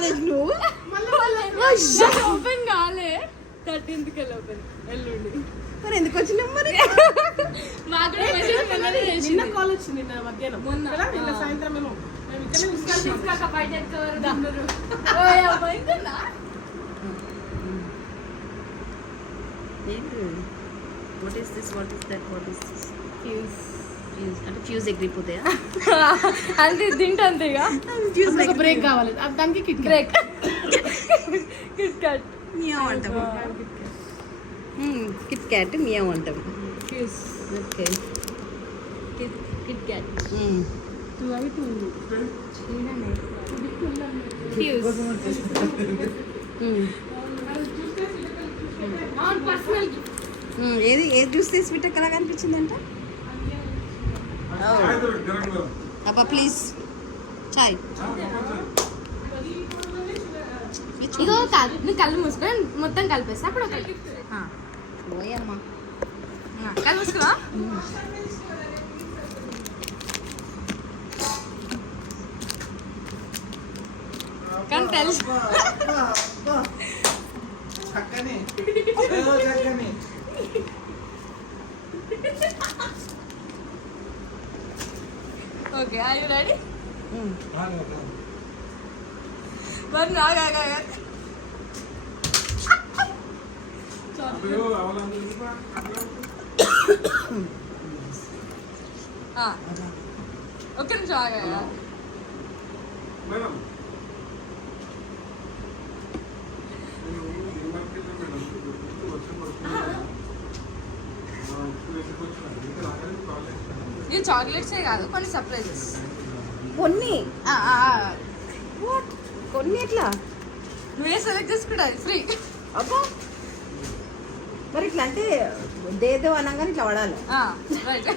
College నువ్వు open కాలే 13th కి ఓపెన్ ఎల్లుండి. మరి ఎందుకు వచ్చినావు మరి? మాకు కూడా మెసేజ్ నిన్న కాల్ వచ్చింది, నిన్న మధ్యాహ్నం నిన్న సాయంత్రం మేము తీసుకోక బయట ఎక్కవరు. What is this, what is that, what is this? Fuse అంటే ఫ్యూజ్ ఎగిరిపోతాయా? అంటే తింటే ఇక ఒక బ్రేక్ కావాలి, దానికి kit break kit cat meow అంటాం. కిట్ క్యాట్ మియావ్ అంటాం. Fuse okay kit cat fuse. ఏది ఏది జ్యూస్ తీసి బిట్టకు ఎలా కనిపించిందంట? అబ్బా ప్లీజ్ చాయ్. ఇగో నువ్వు కళ్ళు మూసుకొని మొత్తం కలిపేస్తా అప్పుడు ఒకటి పోయమ్మా కళ్ళు మూసుకున్నా. కానీ తెలుసు okay are you ready? One ఆగా ఒక్క నిమిషం ఆగా ఇది చాక్లెట్సే కాదు కొన్ని సర్ప్రైజెస్. కొన్ని కొన్ని ఎట్లా నువ్వే సెలెక్ట్ చేసుకుంటా ఫ్రీ. అబ్బా మరి ఇట్లా అంటే దేదో అనగానే ఇట్లా పడాలి. రైట్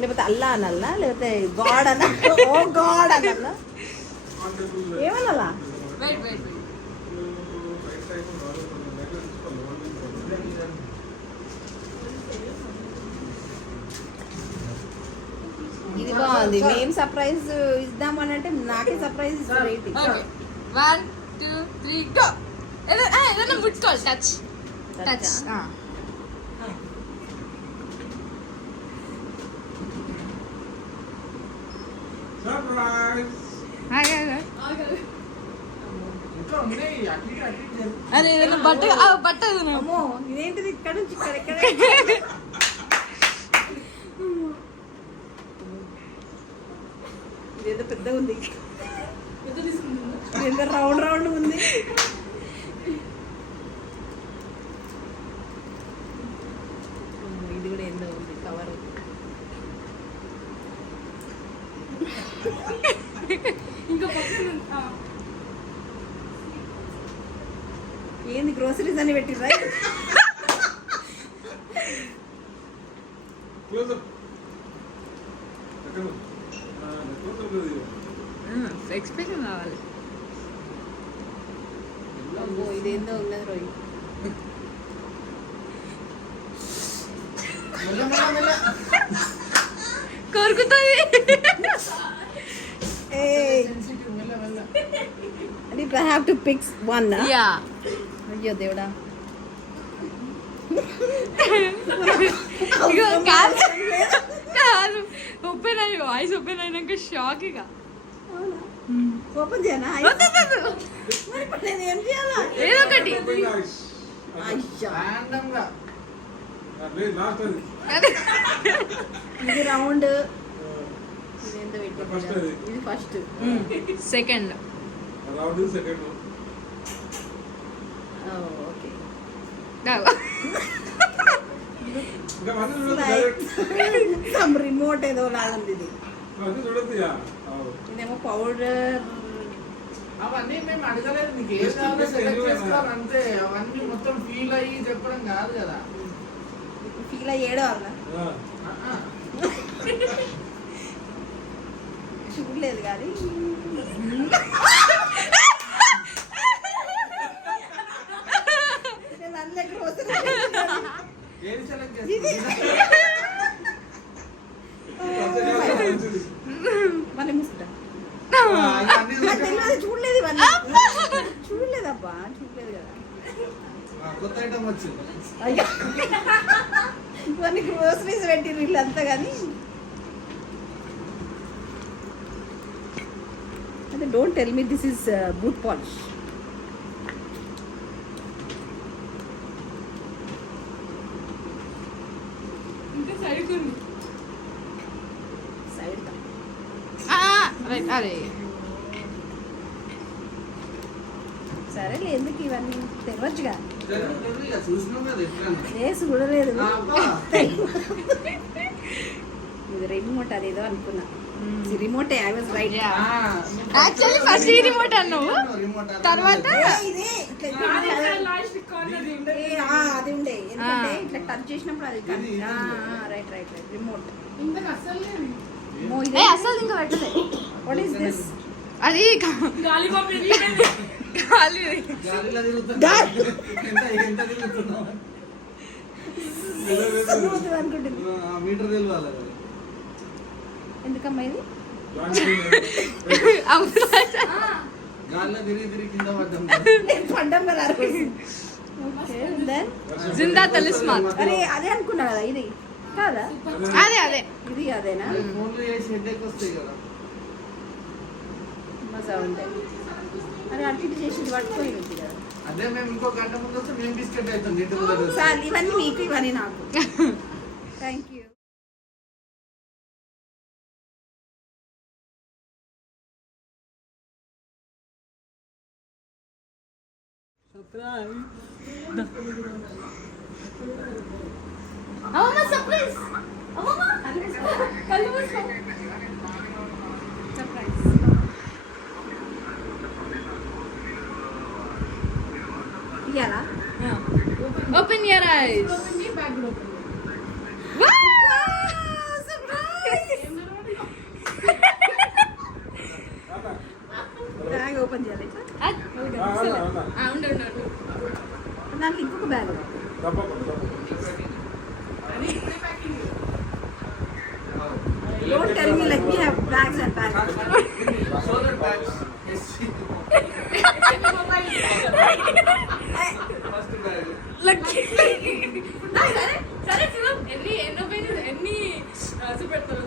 లేకపోతే అల్లా అనల్లా, లేకపోతే గాడ్ అన్న, ఓ గాడ్ అనల్లా, ఏమనాలా? వెయిట్ వెయిట్ వెయిట్ ఇది బాగుంది. మేము సర్ప్రైజ్ ఇద్దామని అంటే నాకే సర్ప్రైజ్ ఇస్తారు. Okay 1 2 3 go. ఏదైనా ముట్టుకోవాలి. టచ్ టచ్ అరే ఏదైనా బట్ట బట్ట అమ్మో ఇదేంటిది ఇక్కడ నుంచి ఇక్కడ ఎక్కడ? ఇదేదో పెద్దగా ఉంది, ఎంత రౌండ్ రౌండ్ ఉంది. ఇది కూడా ఏందో ఉంది కవర్. ఇంకా ఏంది గ్రోసరీస్ అని పెట్టిర్రా? ఎక్స్ప్రెషన్ కావాలి. అబ్బో ఇదేందో ఉన్నది రోయి. కోరుకుతుంది. And if I have to pick one, yeah అయ్యో దేవుడా. ఇగో కాదు కాదు ఓపెన్ అయ్యి వాయిస్ ఓపెన్ అయినాక షాక్. ఇక ఓపెన్ చేయనా? మరి ఇప్పుడు నేను ఏం చేయాలా? ఏదో ఒకటి ఇది రౌండ్, ఇదేందో పెట్టింది. ఇది first, second okay. Some remote ఏదో లాగుంది ఇది. ఇదేమో పౌడర్. అవన్నీ మేము అడగలేదు, మీకు ఏం కావాలో సెలెక్ట్ చేసుకోవాలి అంతే. అవన్నీ మొత్తం ఫీల్ అయ్యి చెప్పడం కాదు కదా. ఫీల్ అయ్యేయడం వల్ల చూడలేదు కానీ వచ్చింది. అయ్యా కొన్ని గ్రోసరీస్ పెట్టిరు వీళ్ళంతా కానీ అయితే don't tell me this is boot polish. ఇంకా సైడ్ ఉంది. Side right. అరే సరేలే, ఎందుకు ఇవన్నీ తెరవచ్చుగా. ఇక చూసినాం కదా ఎప్పుడైనా. వేసి చూడలేదు. అబ్బా. ఇది రిమోట్ అదేదో అనుకున్నా. రిమోటే, I was right. Actually first ఈ రిమోట్ అన్నావు, రిమోట్ అలా తర్వాత ఇదే అది ఉండే, ఎందుకంటే ఇట్లా టచ్ చేసినప్పుడు అది రైట్ రైట్ రైట్ రిమోట్. ఏ అసలు ఇంకా పెట్టలే. What is this? అది గాలి గాలిలో తిరుగుతున్నాం. గాలి. ఎంత తిరుగుతున్నాం. అనుకుంటుంది. మీటర్ తెలియాలి కదా. ఎందుకమ్మా ఇది? గాలిలో తిరిగి కింద పడ్డాం. పడ్డం కదా ఆ రోజు. ఓకే, దెన్ జిందా తలిస్మాన్. అరే అదే అనుకున్నా కదా, ఇది కాదా? అదే అదే ఇది అదేనా? ఫోన్లు చేసి హెడ్ఏక్ వస్తాయి కదా. మజా ఉంది. అరే అటు ఇటు చేసి ఇది పట్టుకోయింది కదా. అదే మేము ఇంకో గంట ముందు వస్తే మేము బిస్కెట్ అవుతాం ఇంటి ముందు. చాలు, ఇవన్నీ మీకు, ఇవన్నీ నాకు. Thank you. అమ్మమ్మ సర్ప్రైజ్. అమ్మమ్మ కళ్ళు మూసుకో. సర్ప్రైజ్. ఇయ్యాలా? Open your eyes. Bag open చేయాలి ఇట్లా. ఉండు ఉండు ఉండు. దాంట్లో ఇంకొక bag. Don't tell me like we have bags and bags. Shoulder bags. First bag. Lucky. సరే సరే చూడు ఎన్ని పేజెస్ ఎన్ని చూపెడతారు.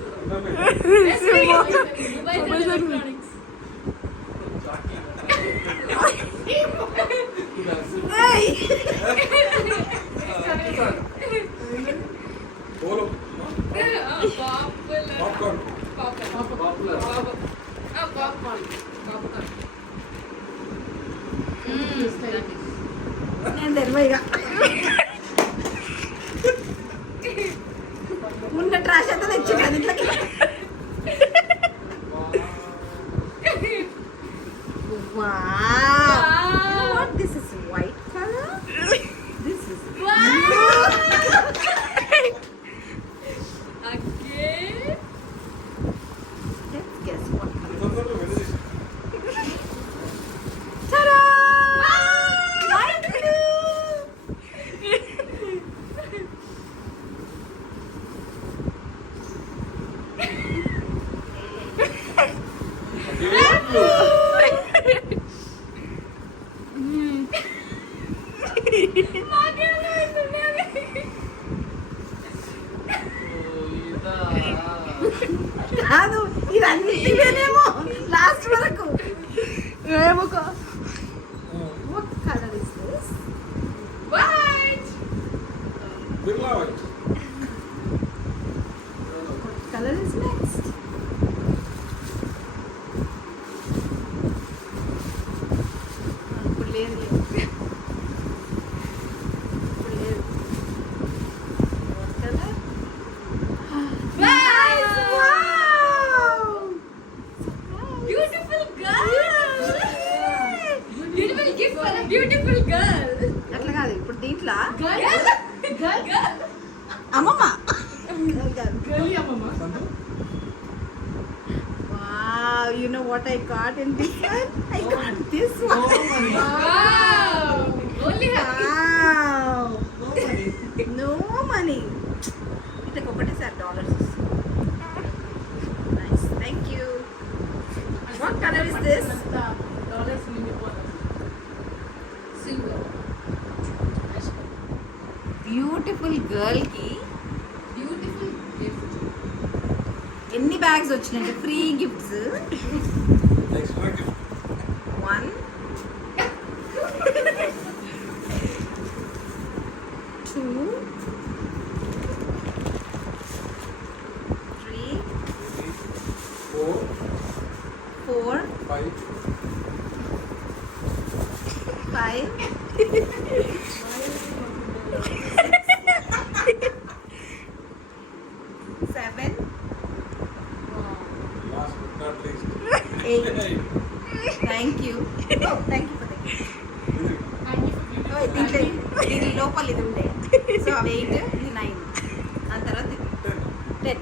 Mobile electronics. ఏయ్ నేను తెరవయిగా ఉన్న ట్రాష్ అంతా తెచ్చింది ఇంట్లోకి. Wow. You know what? This is white color. This is Again. Let's guess what color. Ta-da! Light blue. కాదు, ఇవన్నీ ఇవేనేమో లాస్ట్ వరకు. What color is this? White. What color is next? ఇప్పుడు లేదు లేదు. ఇప్పుడు లేదు. What color? Nice. Wow! Beautiful girl. Beautiful gift for a beautiful girl. అట్లా కాదు, ఇప్పుడు దీంట్లో Girl. అమ్మమ్మ. Girly అమ్మమ్మ. Wow, you know what I got in this one? I got this one. Wow. Only her. Wow. No money. No money. ఇట్లా ఒకటేసారి dollars. Nice. Thank you. What color is this? Silver. Beautiful girl కి beautiful gift. ఎన్ని bags వచ్చినాయి free gifts Extra gift. 1 2 3 4, 4 5, 5 7 last but not least. 8 thank you thank you for దీని లోపల ఇది ఉండే so 8 ఇది 9 దాని తర్వాత 10